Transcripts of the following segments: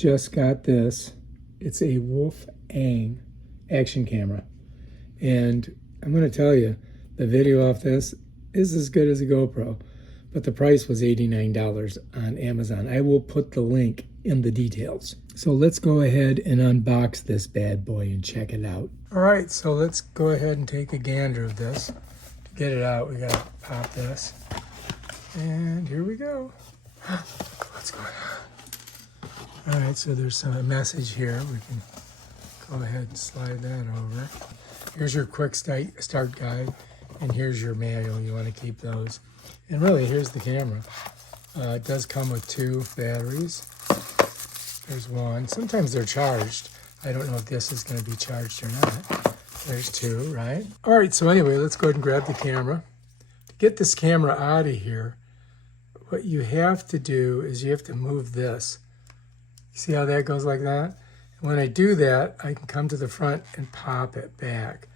just got this. It's a Wolfang action camera. And I'm going to tell you, the video off this is as good as a GoPro, but the price was $89 on Amazon. I will put the link in the details. So let's go ahead and unbox this bad boy and check it out. All right, so let's go ahead and take a gander of this. To get it out, we got to pop this. And here we go. What's going on? All right, so there's a message here. We can go ahead and slide that over. Here's your quick start guide, and here's your manual. You want to keep those. And really, here's the camera. It does come with 2 batteries. There's one. Sometimes they're charged. I don't know if this is going to be charged or not. There's 2, right? All right, so anyway, let's go ahead and grab the camera. To get this camera out of here, what you have to do is you have to move this. See how that goes like that? And when I do that, I can come to the front and pop it back.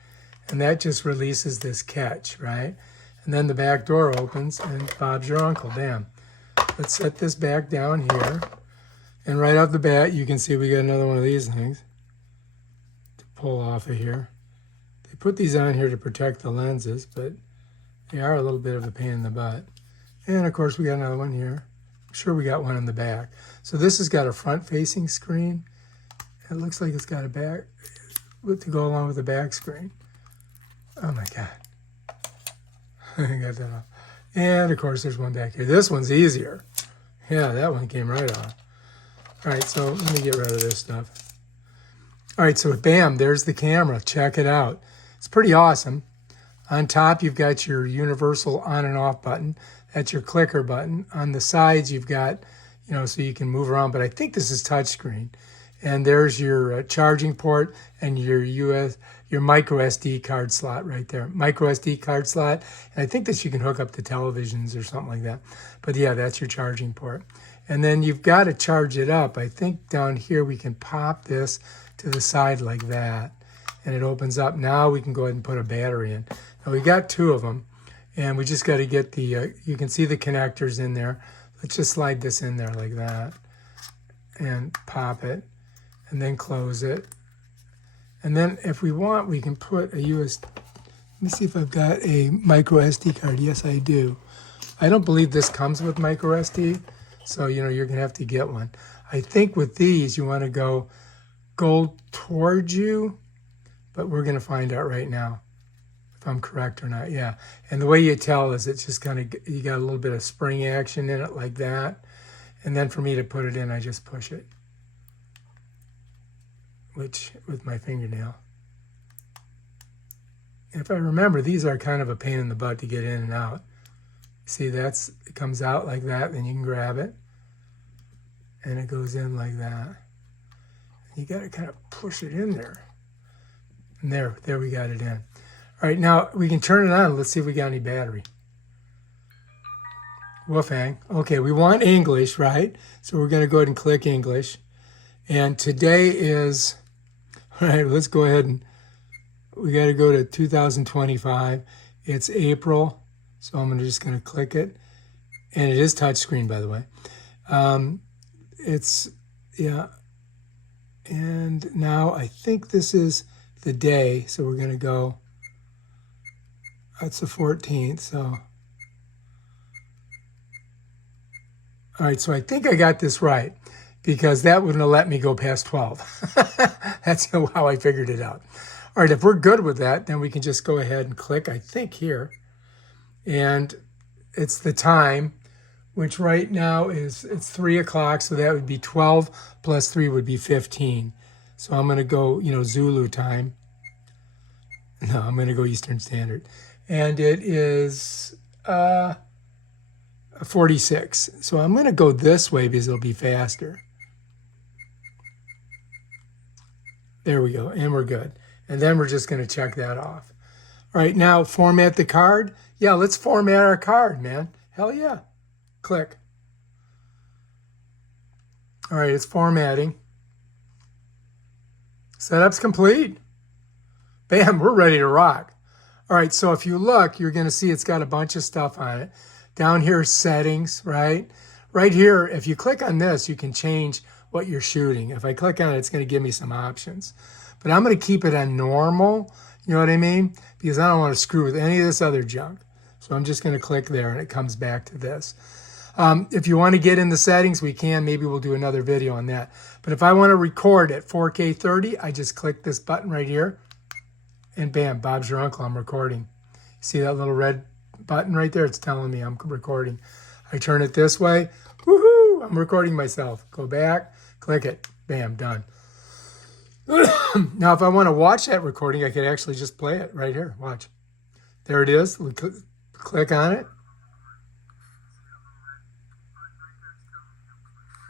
And that just releases this catch, right? And then the back door opens and Bob's your uncle, bam. Let's set this back down here. And right off the bat, you can see we got another one of these things to pull off of here. They put these on here to protect the lenses, but they are a little bit of a pain in the butt. And of course, we got another one here. I'm sure we got one in the back. So this has got a front-facing screen. It looks like it's got a back to go along with the back screen. Oh my God. I got that off. And of course, there's one back here. This one's easier. Yeah, that one came right off. All right, so let me get rid of this stuff. All right, so bam, there's the camera. Check it out. It's pretty awesome. On top, you've got your universal on and off button. That's your clicker button. On the sides, you've got, so you can move around, but I think this is touchscreen. And there's your charging port and your micro SD card slot right there. Micro SD card slot. And I think that you can hook up to televisions or something like that. But yeah, that's your charging port. And then you've got to charge it up. I think down here we can pop this to the side like that. And it opens up. Now we can go ahead and put a battery in. Now we got 2 of them. And we just got to get the, you can see the connectors in there. Let's just slide this in there like that. And pop it. And then close it. And then if we want, we can put a let me see if I've got a micro SD card. Yes, I do. I don't believe this comes with micro SD. So, you're going to have to get one. I think with these, you want to go towards you, but we're going to find out right now if I'm correct or not. Yeah. And the way you tell is it's just kind of, you got a little bit of spring action in it like that. And then for me to put it in, I just push it, with my fingernail. And if I remember, these are kind of a pain in the butt to get in and out. See, it comes out like that, then you can grab it, and it goes in like that. You got to kind of push it in there. And there we got it in. All right, now we can turn it on. Let's see if we got any battery. Wolfang. Okay, we want English, right? So we're going to go ahead and click English. And today is, all right, let's go ahead and, we got to go to 2025. It's April. So I'm just going to click it. And it is touchscreen, by the way. Yeah. And now I think this is the day. So we're going to go, that's the 14th. So, all right. So I think I got this right because that wouldn't have let me go past 12. That's how I figured it out. All right. If we're good with that, then we can just go ahead and click, I think here. And it's the time, which right now it's 3 o'clock. So that would be 12 plus 3 would be 15. So I'm going to go, Zulu time. No, I'm going to go Eastern Standard. And it is 46. So I'm going to go this way because it'll be faster. There we go. And we're good. And then we're just going to check that off. All right, now format the card. Yeah, let's format our card, man. Hell yeah. Click. All right, it's formatting. Setup's complete. Bam, we're ready to rock. All right, so if you look, you're going to see it's got a bunch of stuff on it. Down here, settings, right? Right here, if you click on this, you can change what you're shooting. If I click on it, it's going to give me some options. But I'm going to keep it on normal, you know what I mean? Because I don't want to screw with any of this other junk. So I'm just going to click there and it comes back to this. If you want to get in the settings, we can. Maybe we'll do another video on that. But if I want to record at 4K 30, I just click this button right here. And bam, Bob's your uncle, I'm recording. See that little red button right there? It's telling me I'm recording. I turn it this way. Woohoo! I'm recording myself. Go back, click it. Bam, done. Now, if I want to watch that recording, I could actually just play it right here. Watch. There it is. Click on it.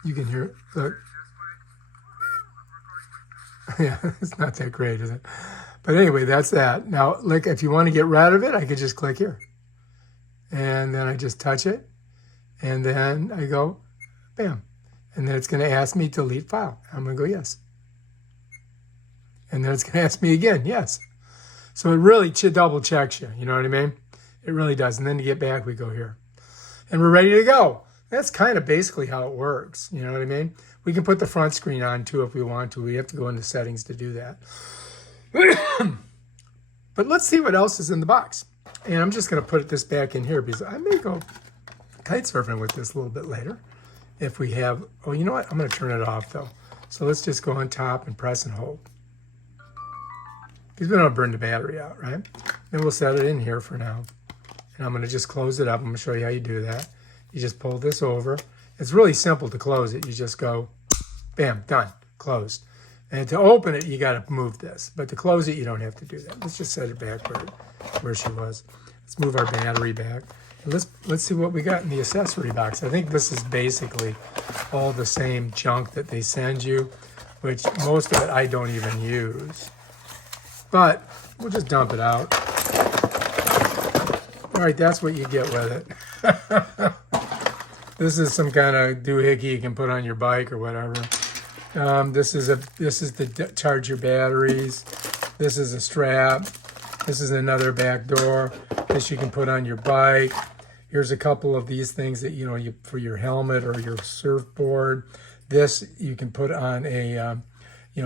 You can hear it. Look. Yeah, it's not that great, is it? But anyway, that's that. Now, like, if you want to get rid of it, I could just click here. And then I just touch it. And then I go, bam. And then it's going to ask me to delete file. I'm going to go, yes. And then it's going to ask me again, yes. So it really double checks you, you know what I mean? It really does. And then to get back, we go here. And we're ready to go. That's kind of basically how it works, you know what I mean? We can put the front screen on too if we want to. We have to go into settings to do that. But let's see what else is in the box. And I'm just going to put this back in here because I may go kite surfing with this a little bit later. If we have, oh, you know what? I'm going to turn it off though. So let's just go on top and press and hold. Because we don't burn the battery out, right? Then we'll set it in here for now. And I'm going to just close it up. I'm going to show you how you do that. You just pull this over. It's really simple to close it. You just go, bam, done, closed. And to open it, you got to move this. But to close it, you don't have to do that. Let's just set it back where she was. Let's move our battery back. And let's see what we got in the accessory box. I think this is basically all the same junk that they send you, which most of it I don't even use. But we'll just dump it out. All right, that's what you get with it. This is some kind of doohickey you can put on your bike or whatever. This is to charge your batteries. This is a strap. This is another back door. This you can put on your bike. Here's a couple of these things that you for your helmet or your surfboard. This you can put on a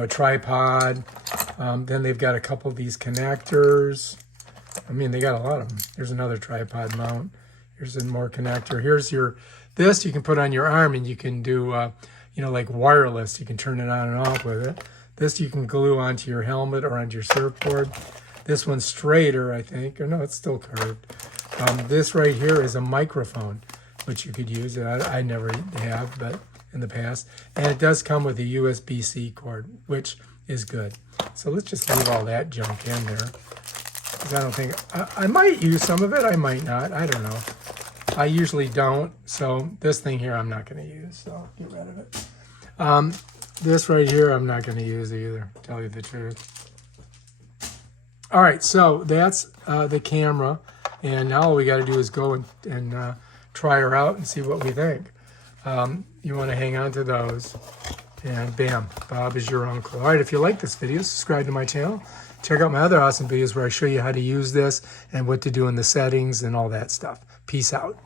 tripod. Then they've got a couple of these connectors. I mean, they got a lot of them. Here's another tripod mount. Here's a more connector. Here's this you can put on your arm and you can do, like wireless. You can turn it on and off with it. This you can glue onto your helmet or onto your surfboard. This one's straighter, I think. Or no, it's still curved. This right here is a microphone, which you could use. I never have, but in the past. And it does come with a USB-C cord, which is good. So let's just leave all that junk in there. Because I don't think, I might use some of it, I might not, I don't know. I usually don't, so this thing here I'm not going to use, so I'll get rid of it. This right here I'm not going to use either, to tell you the truth. All right, so that's the camera, and now all we got to do is go and try her out and see what we think. You want to hang on to those, and bam, Bob is your uncle. All right, if you like this video, subscribe to my channel. Check out my other awesome videos where I show you how to use this and what to do in the settings and all that stuff. Peace out.